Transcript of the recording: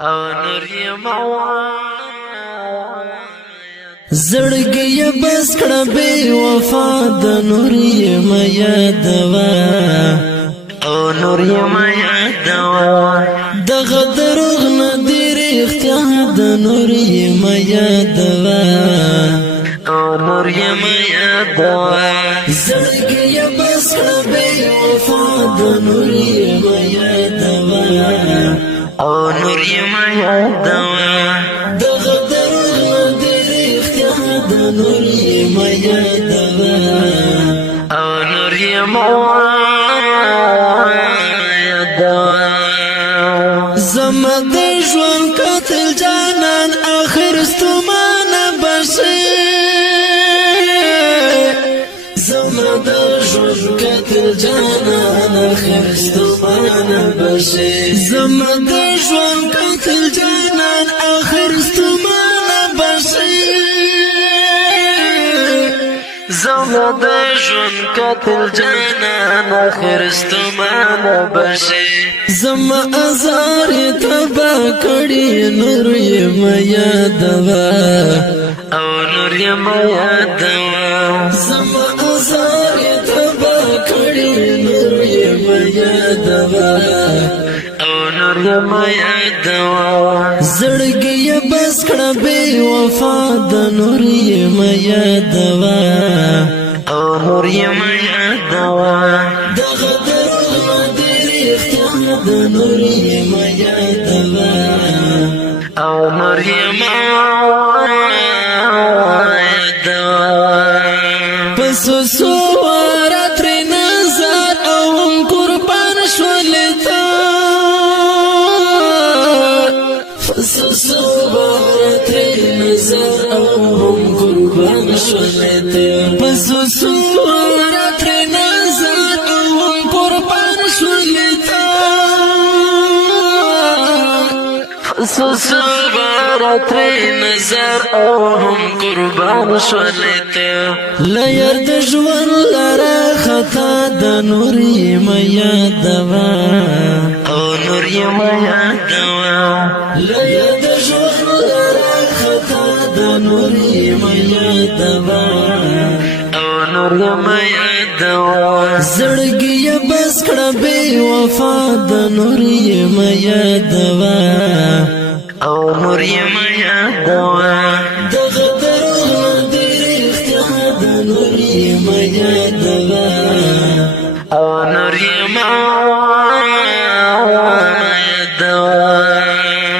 او نور یې مواد زړګي بس کړه بے وفا د نور یې ما یادوا او نور یې ما یادوا دغه دروغ نه دی رښتیا د نور یې ما یادوا او نور یې ما یادوا زړګي بس کړه بے وفا د نور یې ما یادوا او نور یې ما یادوا دغه دروغ نه دی رښتیا د نور یې ما یادوا او نور یې ما یادوا زما د ژوند قاتل جانان آخر ستومانه بشي زما د ژوند قاتل جانان آخر ستومانه بشي زما د ژوند قاتل جانان آخر ستومانه بشي زما د ژوند قاتل جانان اخر ستومانه بشي زما ازار تبا کړي نور یې ما یادوا او نور یې ما یادوا زما ازار تبا کړي نور یې ما یادوا او نور یې ما یادوا زړګي بس کړه بے وفا د نور یې ما یادوا او نور یې ما یادوا دغه دروغ نه دی رښتیا د نور یې ما یادوا او نور یې ما یادوا پس سواره تر نظر او هم قربان شولتا پس سواره تر نظر او هم قربان شولتا پس سواره تر نظر او هم قربان شولتا صبرت نظر او هم قربان شولته لیر د ژوند لره خطا د نور یې ما یادوا او نور یې ما یادوا لیر د ژوند لره خطا د نور یې ما یادوا او نور یې ما یادوا زړګي بس کړه بے وفا د نور یې ما یادوا او نور یې ما یادوا